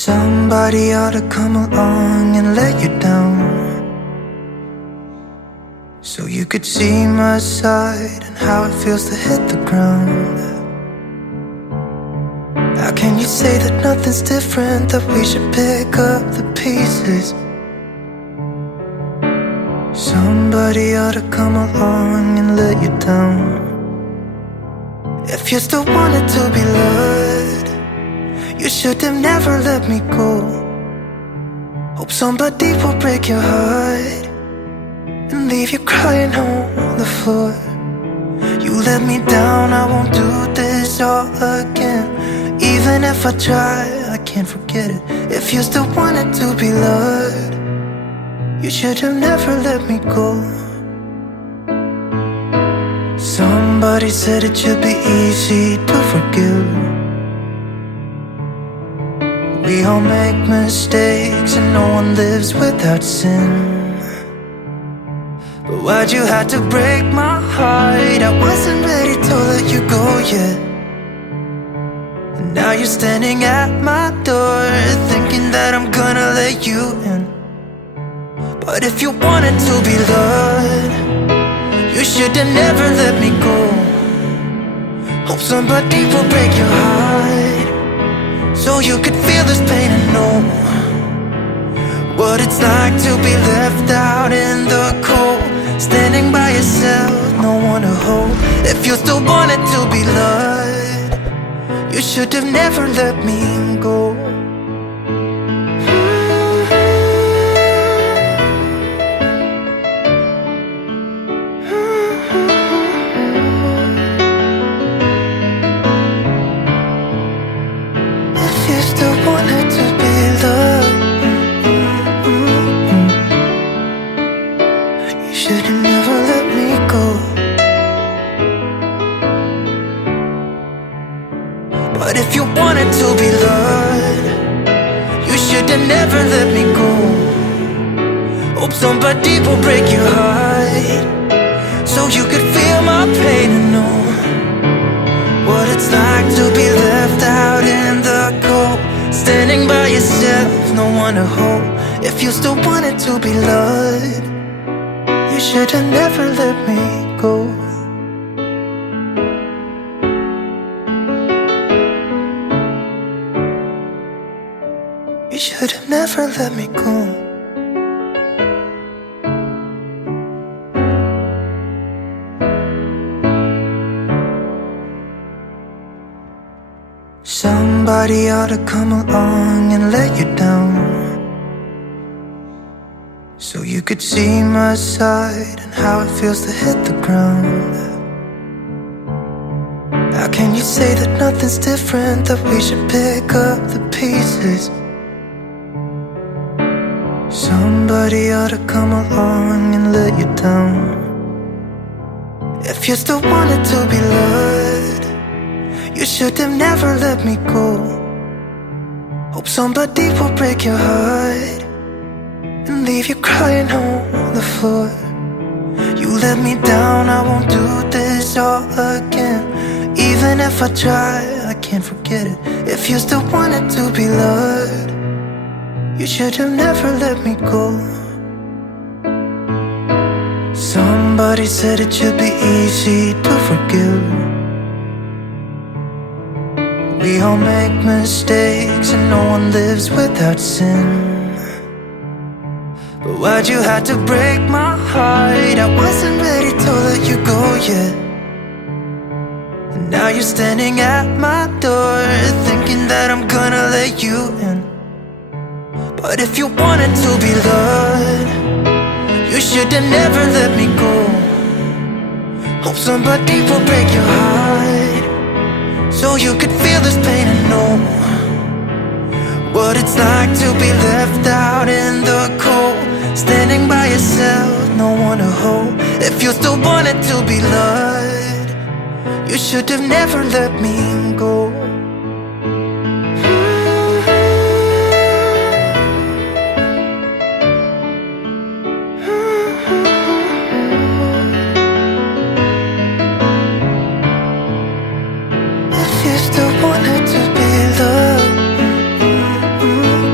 Somebody ought to come along and let you down, so you could see my side and how it feels to hit the ground. How can you say that nothing's different, that we should pick up the pieces? Somebody ought to come along and let you down. If you still wanted to be loved, you should have never let me go. Hope somebody will break your heart and leave you crying on the floor. You let me down, I won't do this all again. Even if I try, I can't forget it. If you still wanted to be loved, you should have never let me go. Somebody said it should be easy to forgive. We all make mistakes and no one lives without sin. But why'd you have to break my heart? I wasn't ready to let you go yet. And now you're standing at my door, thinking that I'm gonna let you in. But if you wanted to be loved, you should have never let me go. Hope somebody will break your heart, so you could feel this pain and know what it's like to be left out in the cold, standing by yourself, no one to hold. If you still wanted to be loved, you should have never let me go. But if you wanted to be loved, you should have never let me go. Hope somebody will break your heart, so you could feel my pain and know what it's like to be left out in the cold, standing by yourself, no one to hold. If you still wanted to be loved, you should have never let me go. You should have never let me go. Somebody ought to come along and let you down, so you could see my side and how it feels to hit the ground. How can you say that nothing's different, that we should pick up the pieces? Somebody ought to come along and let you down. If you still wanted to be loved, you should have never let me go. Hope somebody will break your heart and leave you crying on the floor. You let me down, I won't do this all again. Even if I try, I can't forget it. If you still wanted to be loved, you should have never let me go. Somebody said it should be easy to forgive. We all make mistakes and no one lives without sin. But why'd you have to break my heart? I wasn't ready to let you go yet. And now you're standing at my door, thinking that I'm gonna let you in. But if you wanted to be loved, you should have never let me go. Hope somebody will break your heart, so you could feel this pain and know what it's like to be left out in the cold, standing by yourself, no one to hold. If you still wanted to be loved, you should have never let me go. If you still wanted to be loved,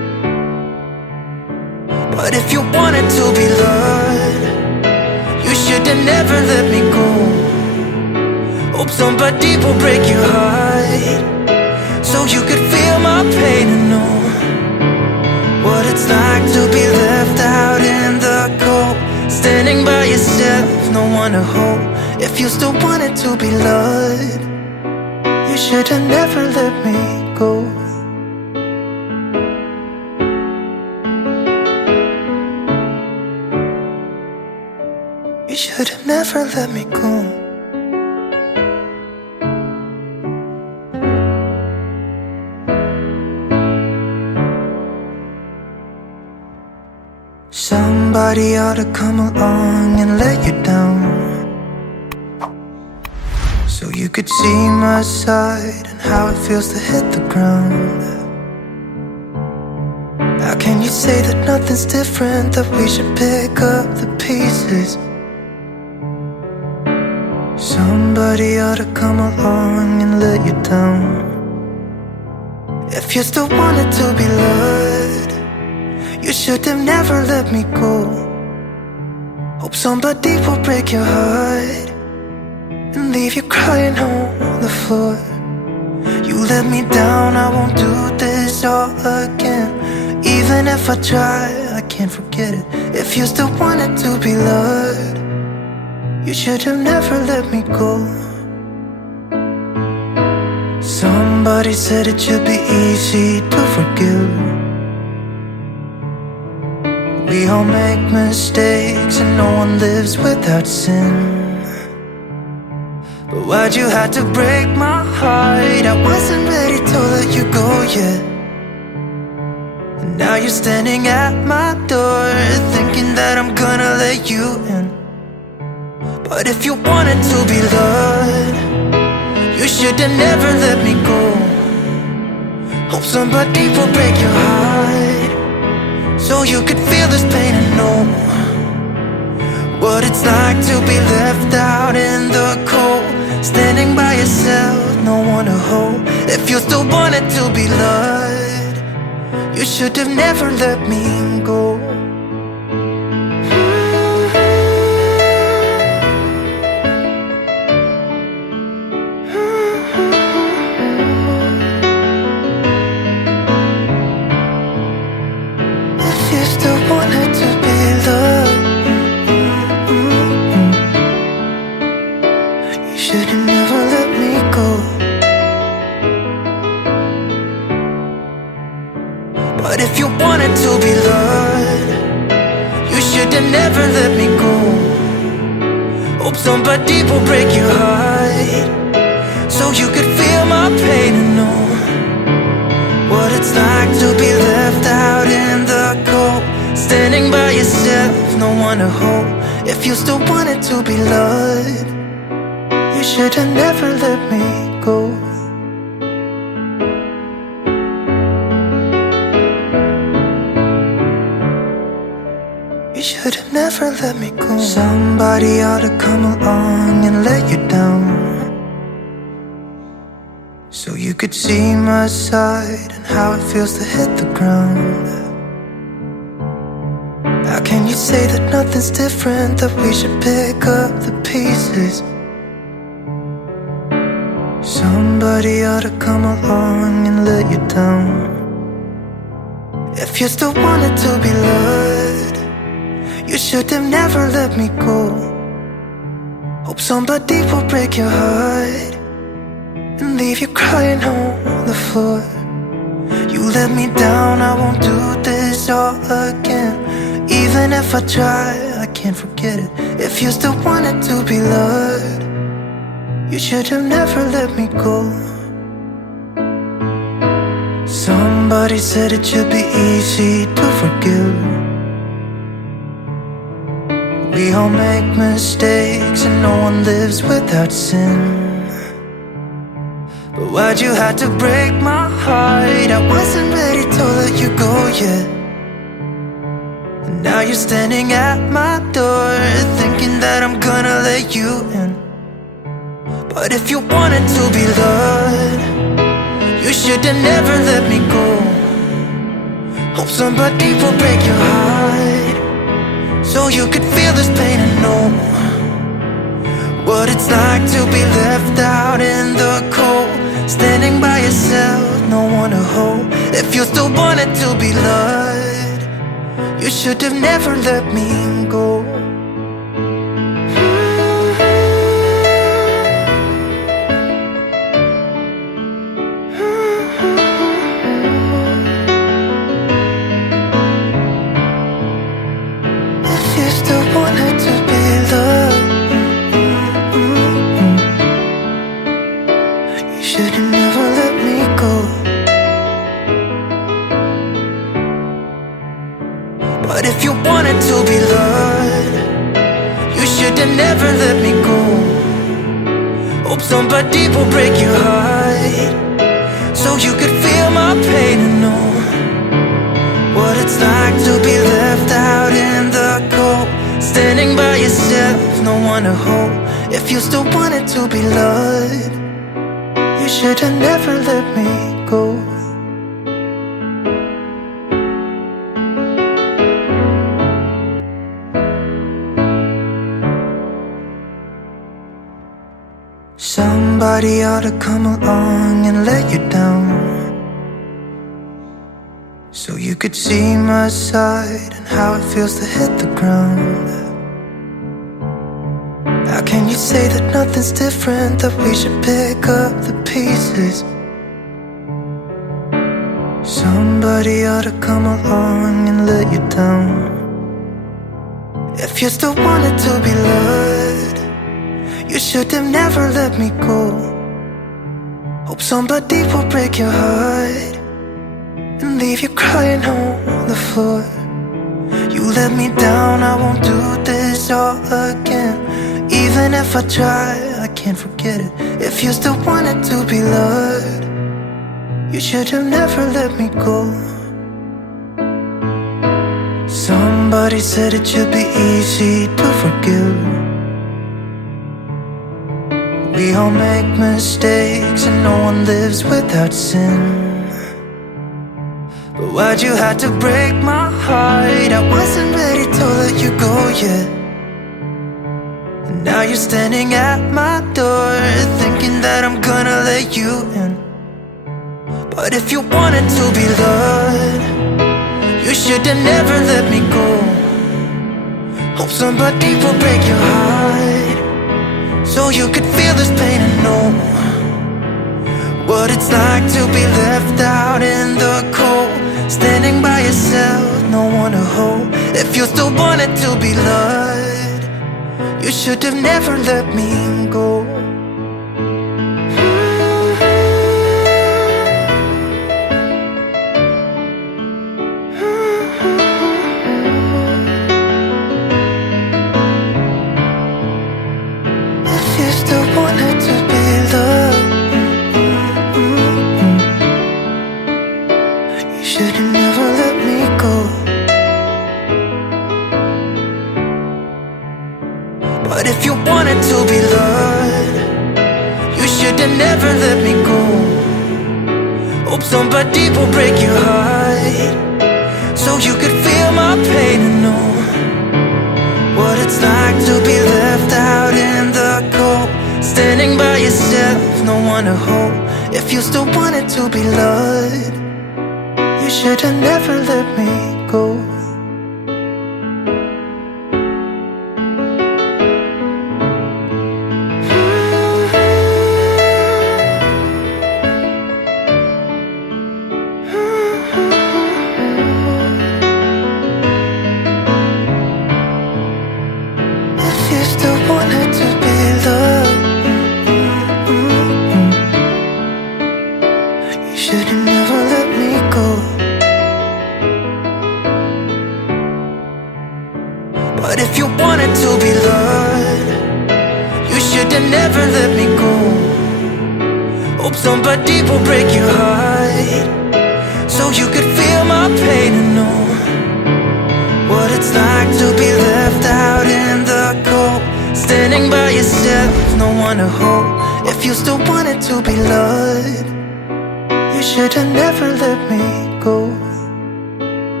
But if you wanted to be loved, you should have never let me go. Hope somebody will break your heart, so you could feel my pain and know what it's like to be left out in the cold, standing by yourself, no one to hold. If you still wanted to be loved, you should have never let me go. You should have never let me go. Somebody ought to come along and let you down, so you could see my side and how it feels to hit the ground. How can you say that nothing's different, that we should pick up the pieces? Somebody ought to come along and let you down. If you still wanted to be loved, you should have never let me go. Hope somebody will break your heart and leave you crying on the floor. You let me down, I won't do this all again. Even if I try, I can't forget it. If you still wanted to be loved, you should have never let me go. Somebody said it should be easy to forgive. We all make mistakes and no one lives without sin. But why'd you have to break my heart? I wasn't ready to let you go yet. And now you're standing at my door, thinking that I'm gonna let you in. But if you wanted to be loved, you should have never let me go. Hope somebody will break your heart, so you could feel this pain and know what it's like to be left out in the cold, standing by yourself, no one to hold. If you still wanted to be loved, you should have never let me go. But if you wanted to be loved, you should have never let me go. Hope somebody will break your heart, so you could feel my pain and know what it's like to be left out in the cold, standing by yourself, no one to hold. If you still wanted to be loved, you should have never let me go. You should have never let me go. Somebody ought to come along and let you down, so you could see my side and how it feels to hit the ground. How can you say that nothing's different, that we should pick up the pieces? Somebody ought to come along and let you down. If you still wanted to be loved, you should have never let me go. Hope somebody will break your heart and leave you crying on the floor. You let me down, I won't do this all again. Even if I try, I can't forget it. If you still wanted to be loved, you should have never let me go. Somebody said it should be easy to forgive. We all make mistakes and no one lives without sin. But why'd you have to break my heart? I wasn't ready to let you go yet. And now you're standing at my door, thinking that I'm gonna let you in. But if you wanted to be loved, you should have never let me go. Hope somebody will break your heart, so you could feel this pain and know what it's like to be left out in the cold. Standing by yourself, no one to hold. If you still wanted to be loved, you should have never let me go. If you still wanted to be loved, you should have never let me go. But if you wanted to be loved, you should have never let me go. Hope somebody will break your heart, so you could feel my pain and know what it's like to be left out in the cold. Standing by yourself, no one to hold. If you still wanted to be loved, you should have never let me go. Somebody ought to come along and let you down, so you could see my side and how it feels to hit the ground. How can you say that nothing's different, that we should pick up the pieces? Somebody ought to come along and let you down. If you still wanted to be loved, you should have never let me go. Hope somebody will break your heart and leave you crying on the floor. You let me down, I won't do this all again. Even if I try, I can't forget it. If you still wanted to be loved, you should have never let me go. Somebody said it should be easy to forgive. We all make mistakes and no one lives without sin. But why'd you have to break my heart? I wasn't ready to let you go yet. And now you're standing at my door, thinking that I'm gonna let you in. But if you wanted to be loved, you should have never let me go. Hope somebody will break your heart, so you could feel this pain and know what it's like to be left out in the cold. Standing by yourself, no one to hold. If you still wanted to be loved, you should have never let me go. But if you wanted to be loved, you should have never let me go. Hope somebody will break your heart, so you could feel my pain and know what it's like to be left out in the cold. Standing by yourself, no one to hold. If you still wanted to be loved, you should have never let me go. But if you wanted to be loved, you should have never let me go. Hope somebody will break your heart, so you could feel my pain and know what it's like to be left out in the cold. Standing by yourself, no one to hold. If you still wanted to be loved, you should have never let me go.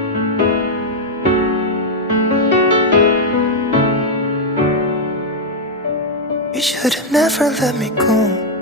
should have never let me go.